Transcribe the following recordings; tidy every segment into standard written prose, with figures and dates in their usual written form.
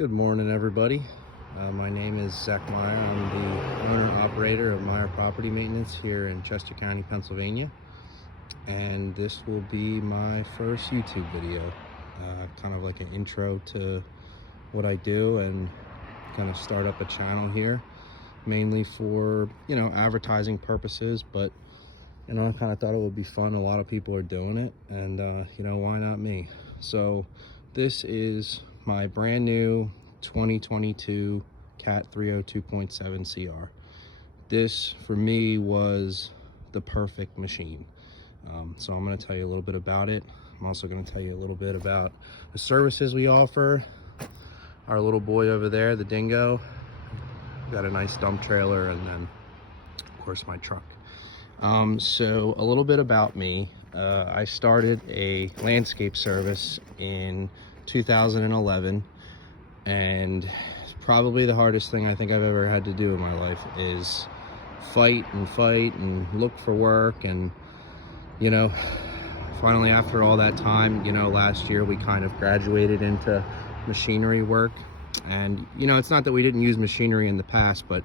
Good morning, everybody. My name is Zach Meyer. I'm the owner-operator of Meyer Property Maintenance here in Chester County, Pennsylvania. And this will be my first YouTube video. Kind of like an intro to what I do and kind of start up a channel here, mainly for, advertising purposes. But, I kind of thought it would be fun. A lot of people are doing it, and, why not me? So this is my brand new 2022 Cat 302.7 CR. This for me was the perfect machine. So I'm going to tell you a little bit about it. I'm also going to tell you a little bit about the services we offer. Our little boy over there, the dingo, got a nice dump trailer, and then of course my truck. So a little bit about me. I started a landscape service in 2011, and probably the hardest thing I think I've ever had to do in my life is fight and look for work. And finally, after all that time, last year we kind of graduated into machinery work. And it's not that we didn't use machinery in the past, but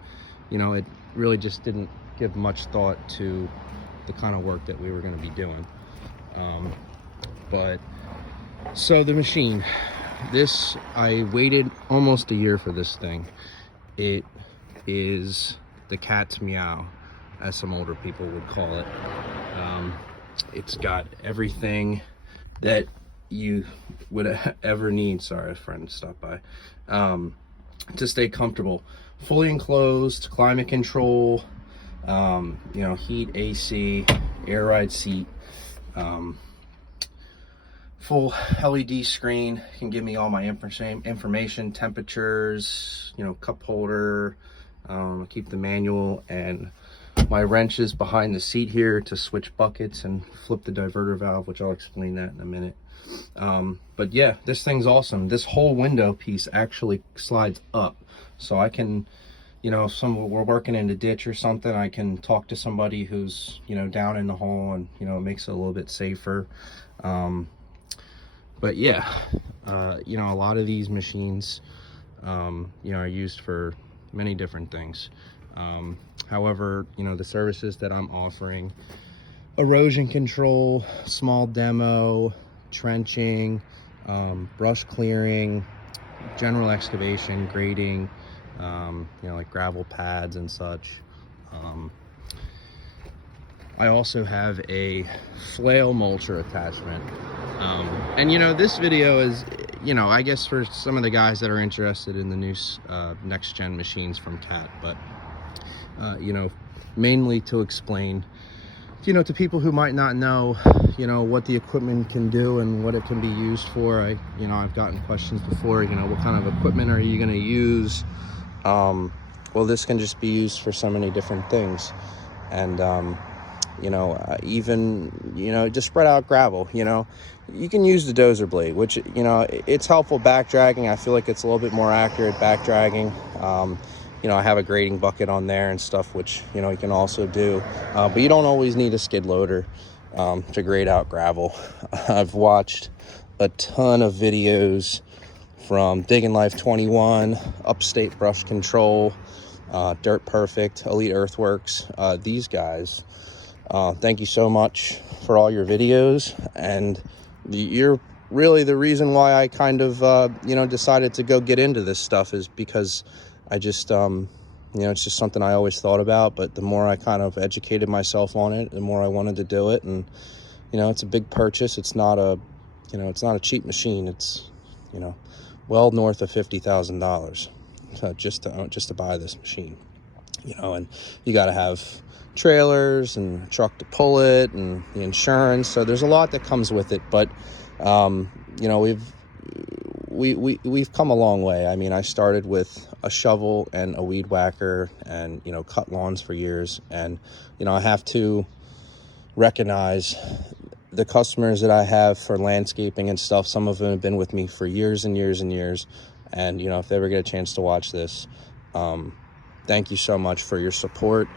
it really just didn't give much thought to the kind of work that we were going to be doing. So the machine, I waited almost a year for this thing. It is the cat's meow, as some older people would call it. It's got everything that you would ever need. Sorry, a friend stopped by. To stay comfortable. Fully enclosed, climate control, heat, AC, air ride seat, full LED screen, can give me all my information, temperatures, cup holder, keep the manual, and my wrenches behind the seat here to switch buckets and flip the diverter valve, which I'll explain that in a minute. But yeah, this thing's awesome. This whole window piece actually slides up, so I can, if we're working in a ditch or something, I can talk to somebody who's, down in the hole, and, it makes it a little bit safer. But yeah, a lot of these machines, are used for many different things. However, the services that I'm offering: erosion control, small demo, trenching, brush clearing, general excavation, grading, like gravel pads and such. I also have a flail mulcher attachment. And this video is, I guess for some of the guys that are interested in the new next gen machines from Cat, but mainly to explain, to people who might not know, what the equipment can do and what it can be used for. I've gotten questions before, what kind of equipment are you going to use? Well, this can just be used for so many different things. And, even, just spread out gravel, you can use the dozer blade, which, it's helpful back dragging. I feel like it's a little bit more accurate back dragging. I have a grading bucket on there and stuff, which, you can also do, but you don't always need a skid loader, to grade out gravel. I've watched a ton of videos from Digging Life 21, Upstate Brush Control, Dirt Perfect, Elite Earthworks. These guys, thank you so much for all your videos, and you're really the reason why I kind of, decided to go get into this stuff, is because I just, it's just something I always thought about, but the more I kind of educated myself on it, the more I wanted to do it. And, it's a big purchase. It's not a, it's not a cheap machine. It's, well north of $50,000 just to buy this machine, and you got to have trailers and a truck to pull it, and the insurance. So there's a lot that comes with it, but, we've come a long way. I mean, I started with a shovel and a weed whacker, and, cut lawns for years. And, I have to recognize the customers that I have for landscaping and stuff. Some of them have been with me for years and years and years. And, if they ever get a chance to watch this, thank you so much for your support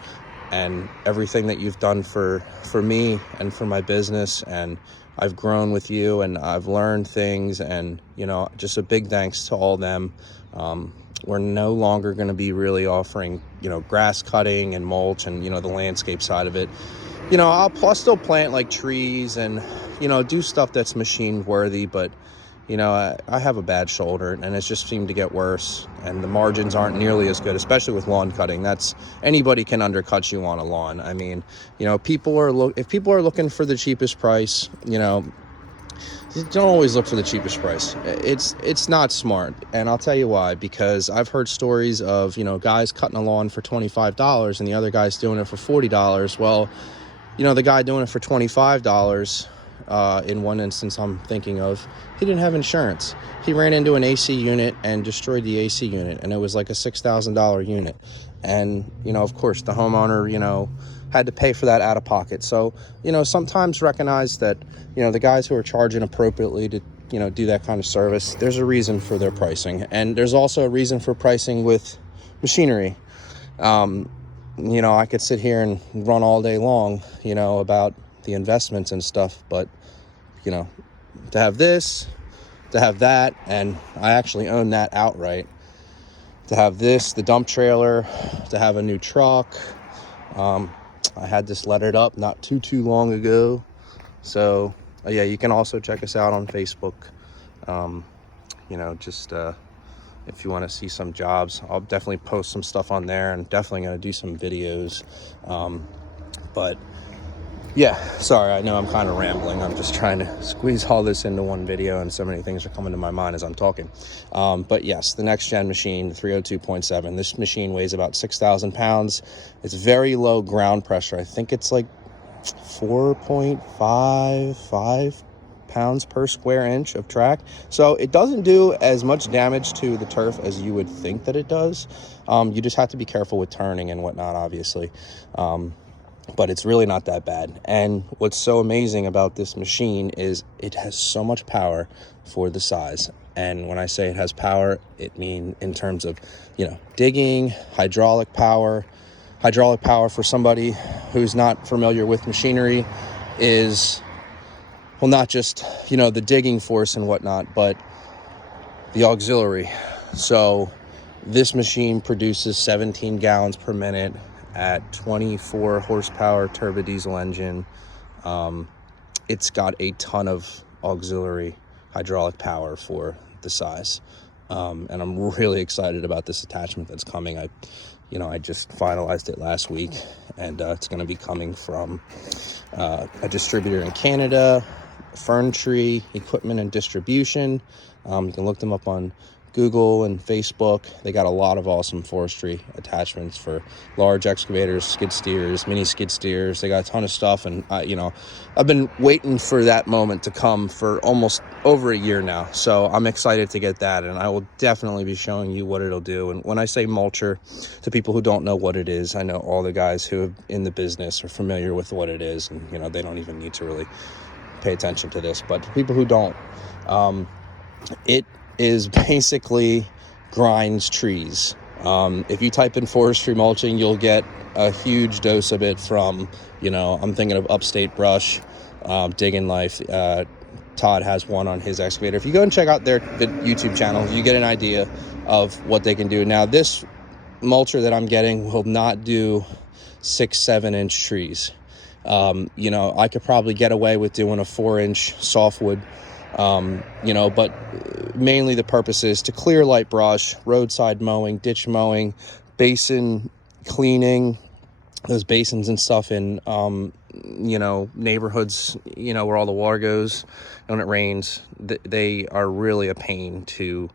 and everything that you've done for me and for my business. And I've grown with you and I've learned things, and you know, just a big thanks to all them. We're no longer going to be really offering, you know, grass cutting and mulch and, you know, the landscape side of it. You know, I'll still plant like trees and, you know, do stuff that's machine worthy, but you know, I have a bad shoulder and it's just seemed to get worse, and the margins aren't nearly as good, especially with lawn cutting. That's, anybody can undercut you on a lawn. I mean, you know, if people are looking for the cheapest price, you know, don't always look for the cheapest price. It's not smart, and I'll tell you why. Because I've heard stories of, you know, guys cutting a lawn for $25 and the other guy's doing it for $40. Well, you know, the guy doing it for $25, in one instance I'm thinking of, he didn't have insurance. He ran into an AC unit and destroyed the AC unit, and it was like a $6,000 unit. And, you know, of course, the homeowner, you know, had to pay for that out of pocket. So, you know, sometimes recognize that, you know, the guys who are charging appropriately to, you know, do that kind of service, there's a reason for their pricing. And there's also a reason for pricing with machinery. You know, I could sit here and run all day long, you know, about the investments and stuff, but, you know, to have this, to have that, and I actually own that outright, to have this, the dump trailer, to have a new truck. I had this lettered up not too long ago. So yeah, you can also check us out on Facebook. You know, just if you want to see some jobs, I'll definitely post some stuff on there, and definitely going to do some videos. But yeah, sorry, I know I'm kind of rambling. I'm just trying to squeeze all this into one video, and so many things are coming to my mind as I'm talking. But yes, the next gen machine, the 302.7, this machine weighs about 6,000 pounds. It's very low ground pressure. I think it's like 4.55 pounds per square inch of track. So it doesn't do as much damage to the turf as you would think that it does. You just have to be careful with turning and whatnot, obviously. But it's really not that bad. And what's so amazing about this machine is it has so much power for the size. And when I say it has power, it means in terms of, you know, digging, hydraulic power. Hydraulic power, for somebody who's not familiar with machinery, is, well, not just, you know, the digging force and whatnot, but the auxiliary. So this machine produces 17 gallons per minute at 24 horsepower turbo diesel engine. It's got a ton of auxiliary hydraulic power for the size. And I'm really excited about this attachment that's coming. I just finalized it last week, and it's going to be coming from a distributor in Canada, Fern Tree Equipment and Distribution. You can look them up on Google and Facebook. They got a lot of awesome forestry attachments for large excavators, skid steers, mini skid steers. They got a ton of stuff, and I've been waiting for that moment to come for almost over a year now. So I'm excited to get that, and I will definitely be showing you what it'll do. And when I say mulcher, to people who don't know what it is, I know all the guys who are in the business are familiar with what it is, and they don't even need to really pay attention to this. But for people who don't, it is basically grinds trees. If you type in forestry mulching, you'll get a huge dose of it from, I'm thinking of Upstate Brush, Digging Life. Todd has one on his excavator. If you go and check out their YouTube channel, you get an idea of what they can do. Now, this mulcher that I'm getting will not do 6-7 inch trees. I could probably get away with doing a 4-inch softwood, but mainly the purpose is to clear light brush, roadside mowing, ditch mowing, basin cleaning, those basins and stuff in, neighborhoods, where all the water goes when it rains. They are really a pain to,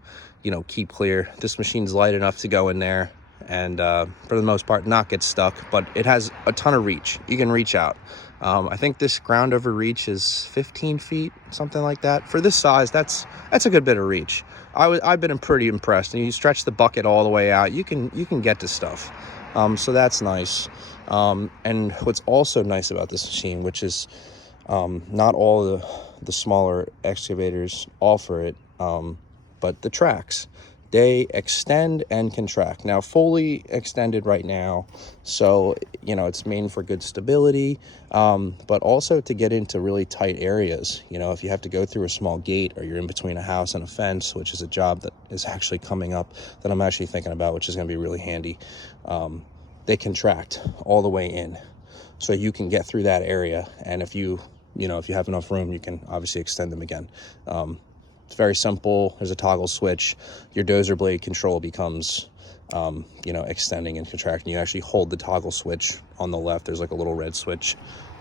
keep clear. This machine's light enough to go in there and, for the most part, not get stuck, but it has a ton of reach. You can reach out. I think this ground over reach is 15 feet, something like that. For this size, that's a good bit of reach. I've been pretty impressed. And you stretch the bucket all the way out, you can get to stuff. So that's nice. And what's also nice about this machine, which is not all the smaller excavators offer it, but the tracks. they extend and contract. Now, fully extended right now, so, you know, it's made for good stability, but also to get into really tight areas. You know, if you have to go through a small gate, or you're in between a house and a fence, which is a job that is actually coming up that I'm actually thinking about, which is going to be really handy. They contract all the way in, so you can get through that area, and if you have enough room, you can obviously extend them again. It's very simple. There's a toggle switch. Your dozer blade control becomes, extending and contracting. You actually hold the toggle switch on the left. There's like a little red switch.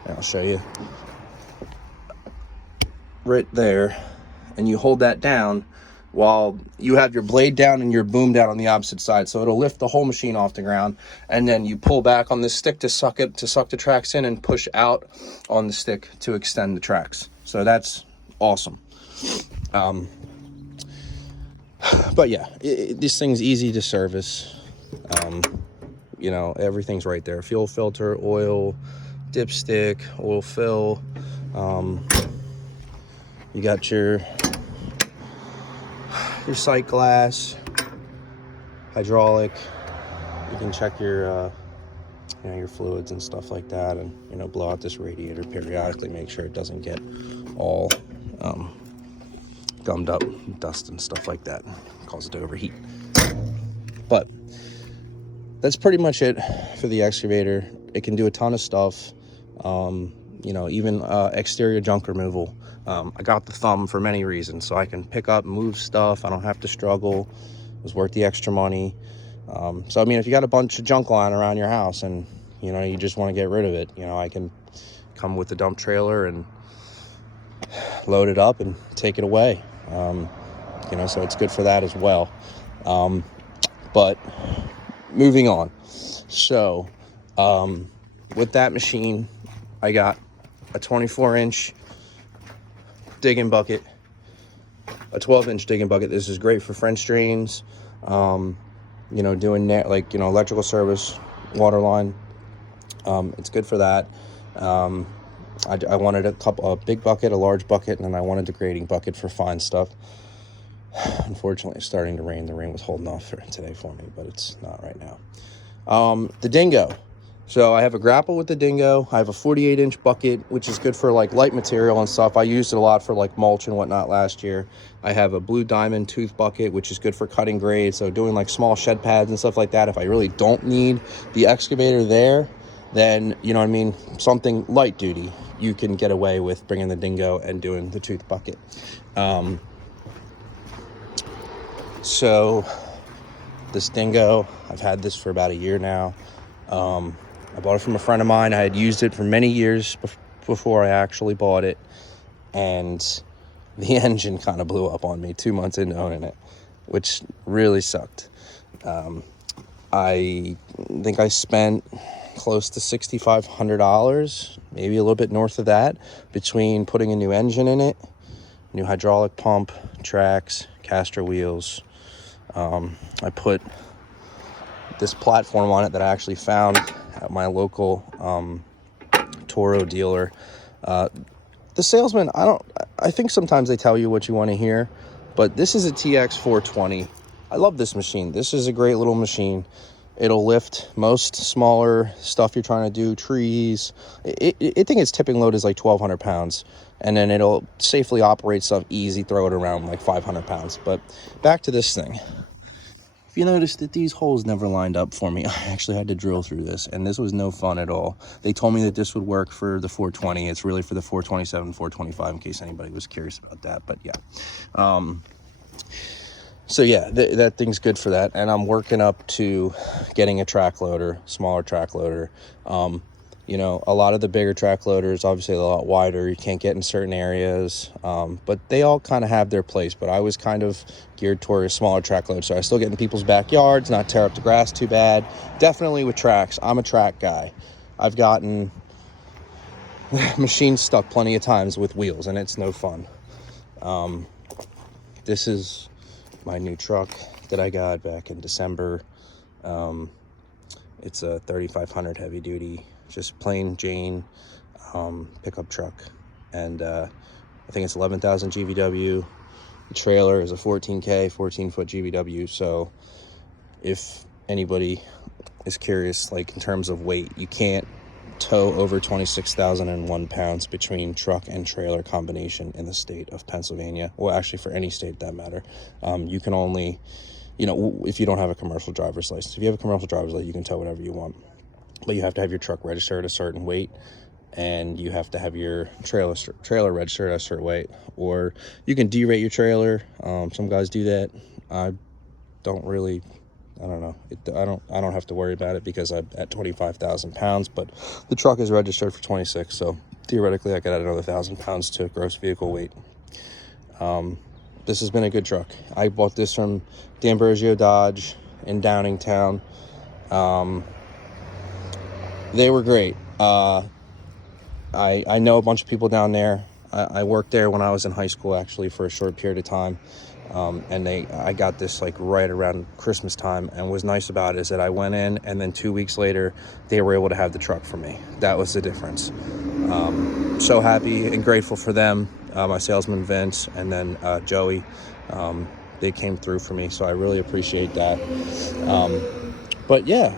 And I'll show you. Right there. And you hold that down while you have your blade down and your boom down on the opposite side. So it'll lift the whole machine off the ground. And then you pull back on this stick to suck the tracks in, and push out on the stick to extend the tracks. So that's awesome. But yeah, this thing's easy to service. Everything's right there. Fuel filter, oil, dipstick, oil fill. You got your sight glass, hydraulic. You can check your fluids and stuff like that, and blow out this radiator periodically, make sure it doesn't get all gummed up, dust and stuff like that, cause it to overheat. But that's pretty much it for the excavator. It can do a ton of stuff, even exterior junk removal. I got the thumb for many reasons, so I can pick up, move stuff. I don't have to struggle. It was worth the extra money. So I mean, if you got a bunch of junk lying around your house and you just want to get rid of it, I can come with the dump trailer and load it up and take it away. So it's good for that as well. But moving on. So with that machine, I got a 24-inch digging bucket, a 12-inch digging bucket. This is great for French drains, doing electrical service, water line. It's good for that. I wanted a big bucket, a large bucket, and then I wanted the grading bucket for fine stuff. Unfortunately, it's starting to rain. The rain was holding off today for me, but it's not right now. The dingo. So I have a grapple with the dingo. I have a 48-inch bucket, which is good for like light material and stuff. I used it a lot for like mulch and whatnot last year. I have a blue diamond tooth bucket, which is good for cutting grades. So doing like small shed pads and stuff like that. If I really don't need the excavator there, then, something light duty, you can get away with bringing the dingo and doing the tooth bucket. So this dingo, I've had this for about a year now. I bought it from a friend of mine. I had used it for many years before I actually bought it, and the engine kind of blew up on me 2 months into owning it, which really sucked. I think I spent close to $6,500, maybe a little bit north of that, between putting a new engine in it, new hydraulic pump, tracks, caster wheels. I put this platform on it that I actually found at my local Toro dealer. The salesman, I think sometimes they tell you what you want to hear, but this is a tx420. I love this machine. This is a great little machine. It'll lift most smaller stuff you're trying to do, trees. I think its tipping load is like 1,200 pounds, and then it'll safely operate stuff easy, throw it around like 500 pounds. But back to this thing. If you notice that these holes never lined up for me, I actually had to drill through this, and this was no fun at all. They told me that this would work for the 420. It's really for the 427, 425, in case anybody was curious about that. But yeah. So yeah, that thing's good for that. And I'm working up to getting a track loader, smaller track loader. A lot of the bigger track loaders, obviously a lot wider. You can't get in certain areas, but they all kind of have their place. But I was kind of geared toward a smaller track load, so I still get in people's backyards, not tear up the grass too bad. Definitely with tracks. I'm a track guy. I've gotten machines stuck plenty of times with wheels, and it's no fun. This is my new truck that I got back in December. It's a 3500 heavy duty, just plain Jane pickup truck, and I think it's 11,000 GVW, The trailer is a 14K, 14-foot GVW. So if anybody is curious, like in terms of weight, you can't tow over 26,001 pounds between truck and trailer combination in the state of Pennsylvania. Well, actually for any state that matter. You can only, if you don't have a commercial driver's license. If you have a commercial driver's license, you can tow whatever you want. But you have to have your truck registered at a certain weight, and you have to have your trailer registered at a certain weight, or you can derate your trailer. Some guys do that. I don't know. I don't have to worry about it because I'm at 25,000 pounds, but the truck is registered for 26, so theoretically I could add another 1,000 pounds to gross vehicle weight. This has been a good truck. I bought this from D'Ambrosio Dodge in Downingtown. They were great. I know a bunch of people down there. I worked there when I was in high school, actually, for a short period of time. And I got this like right around Christmas time, and what's nice about it is that I went in, and then 2 weeks later they were able to have the truck for me. That was the difference. So happy and grateful for them. My salesman Vince, and then Joey, they came through for me, so I really appreciate that. But yeah,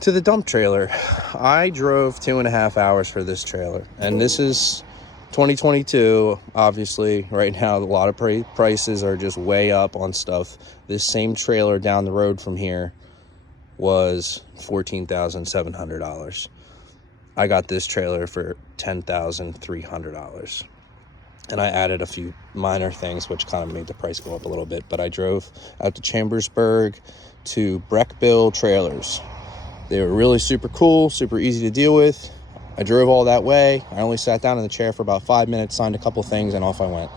to the dump trailer. I drove 2.5 hours for this trailer, and this is 2022. Obviously right now a lot of prices are just way up on stuff. This same trailer down the road from here was $14,700. I got this trailer for $10,300, and I added a few minor things which kind of made the price go up a little bit. But I drove out to Chambersburg to Breckbill Trailers. They were really super cool, super easy to deal with. I drove all that way. I only sat down in the chair for about 5 minutes, signed a couple things, and off I went.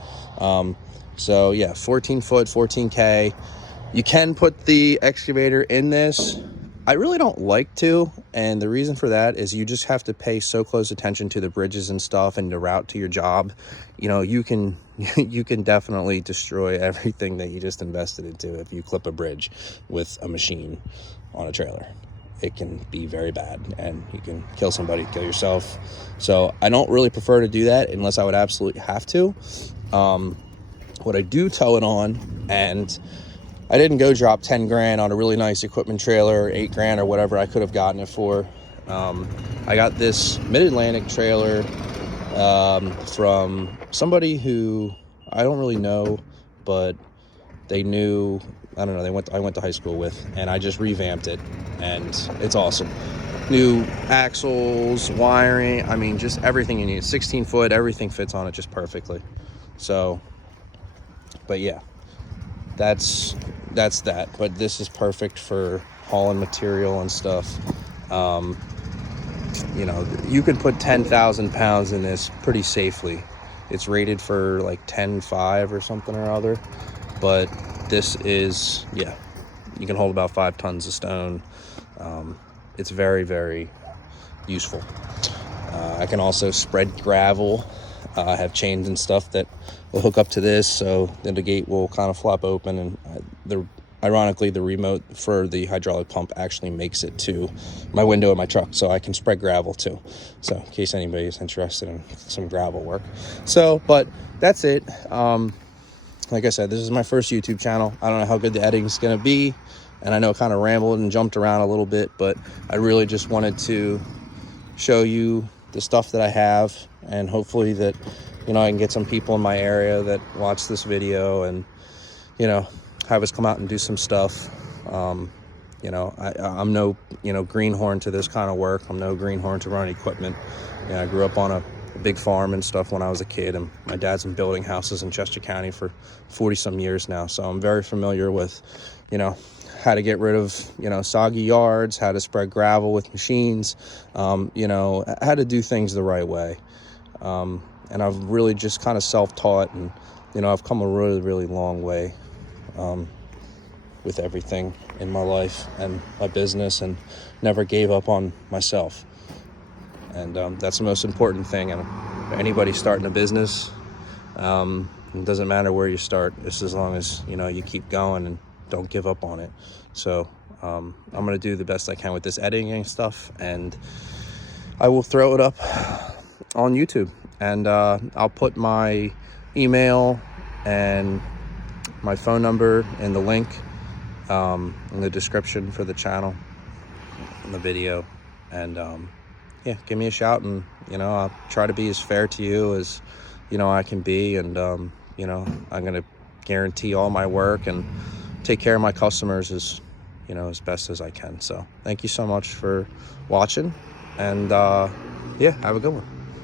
So yeah, 14-foot, 14K. You can put the excavator in this. I really don't like to, and the reason for that is you just have to pay so close attention to the bridges and stuff and the route to your job. You can definitely destroy everything that you just invested into if you clip a bridge with a machine on a trailer. It can be very bad, and you can kill somebody, kill yourself. So I don't really prefer to do that unless I would absolutely have to. What I do tow it on, and I didn't go drop 10 grand on a really nice equipment trailer, or 8 grand or whatever I could have gotten it for. I got this Mid-Atlantic trailer from somebody who I don't really know, but they knew, I don't know, I went to high school with, and I just revamped it, and it's awesome. New axles, wiring, I mean, just everything you need. 16-foot, everything fits on it just perfectly. So, but yeah, that's that. But this is perfect for hauling material and stuff. You can put 10,000 pounds in this pretty safely. It's rated for like 10.5 or something or other, but this is, yeah, you can hold about 5 tons of stone. It's very, very useful. I can also spread gravel. I have chains and stuff that will hook up to this, so then the gate will kind of flop open, and ironically the remote for the hydraulic pump actually makes it to my window of my truck, so I can spread gravel too, so in case anybody is interested in some gravel work. So, but that's it. Like I said, this is my first YouTube channel. I don't know how good the editing is going to be, and I know it kind of rambled and jumped around a little bit, but I really just wanted to show you the stuff that I have, and hopefully that, I can get some people in my area that watch this video and, have us come out and do some stuff. I'm no, greenhorn to this kind of work. I'm no greenhorn to run equipment. I grew up on a big farm and stuff when I was a kid, and my dad's been building houses in Chester County for 40 some years now, so I'm very familiar with how to get rid of soggy yards, how to spread gravel with machines, how to do things the right way. And I've really just kind of self-taught, and I've come a really, really long way with everything in my life and my business, and never gave up on myself. And that's the most important thing. And anybody starting a business, it doesn't matter where you start, just as long as you keep going and don't give up on it. So I'm gonna do the best I can with this editing stuff, and I will throw it up on YouTube, and I'll put my email and my phone number in the link in the description for the channel in the video. And yeah, give me a shout, and I'll try to be as fair to you as I can be. And I'm gonna guarantee all my work and take care of my customers as as best as I can. So thank you so much for watching, and yeah, have a good one.